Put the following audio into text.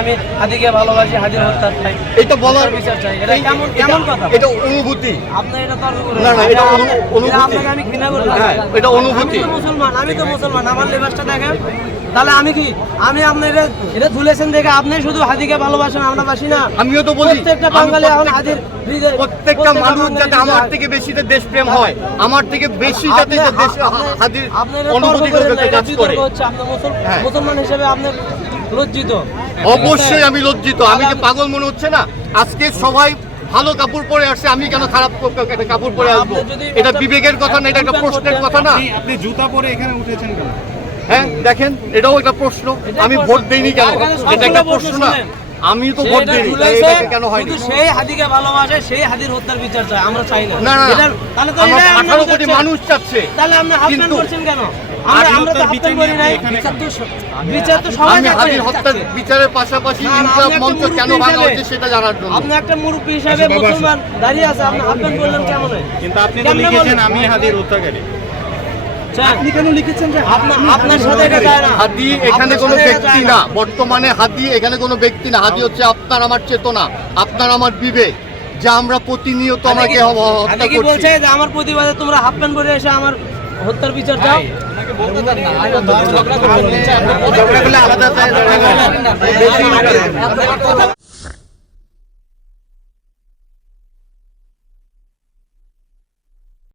আমি হাদিকে ভালোবাসি, হাদির হত্যা চাই, এটা বলার বিচার চাই। এটা কেমন কথা? এটা অনুভূতি। আপনি এটা তর্ক করেন না, এটা অনুভূতি। আপনাকে আমি ঘৃণা করি। হ্যাঁ, এটা অনুভূতি। আমি তো মুসলমান, আমার লেবাসটা দেখেন। তাহলে আমি কি, আমি আপনি এটা ধুলেছেন দেখে আপনি শুধু হাদিকে ভালোবাসেন, আমরা বাসি না? আমিও তো বলি প্রত্যেকটা বাঙালি এখন হাদির প্রত্যেকটা মানুষ যাতে আমার থেকে বেশি দেশপ্রেম হয়, আমার থেকে বেশি যাতে হাদির অনুভূতি করতে কাজ করে। মুসলমান হিসেবে আপনি লজ্জিত? অবশ্যই আমি লজ্জিত। আমি যে পাগল মনে হচ্ছে না? আজকে সবাই ভালো কাপড় পরে আসছে, আমি কেন খারাপ কাপড় পরে আসবো? এটা বিবেকের কথা না, এটা একটা প্রশ্নের কথা না? আপনি জুতা পরে এখানে উঠেছেন কেন? হ্যাঁ দেখেন, এটাও একটা প্রশ্ন। আমি ভোট দেইনি কেন? এটা একটা প্রশ্ন না? আমি তো ভোট দেইনি, এটা কেন হয়নি? সেই হাদিকে ভালোবাসে, সেই হাদির হত্যার বিচার চাই, আমরা চাই না। না, তাহলে তো আমার 18 কোটি মানুষ চাচ্ছে। তাহলে আপনি হাফপ্যান্ট করছেন কেন? আমরা তো হাফপ্যান্ট করি নাই। বিচার তো সবাই আমি চাচ্ছে। হাদির হত্যার বিচারের পাশাপাশি ইনকলাব মঞ্চ কেন ভাঙা হচ্ছে সেটা জানার জন্য। আপনি একটা মুরব্বী হিসেবে মুসলমান দাঁড়িয়ে আছে, আপনি হাফপ্যান্ট করলেন কেমন? কিন্তু আপনি তো লিখেছেন আমি হাদির হত্যাকারী। আপনি কেন লিখেছেন যে আপনার সাথে এটা যায় না? হাদি এখানে কোনো ব্যক্তি না, বর্তমানে হাদি এখানে কোনো ব্যক্তি না। হাদি হচ্ছে আপনার আমার চেতনা, আপনার আমার বিবেক, যা আমরা প্রতিনিয়ত আমাকে হত্যা কি বলছে করছি। যে আমার প্রতিবাদে তোমরা হাফপ্যান্ট পরে এসে আমার হত্যার বিচার চাও? ঝগড়া করলে আলাদা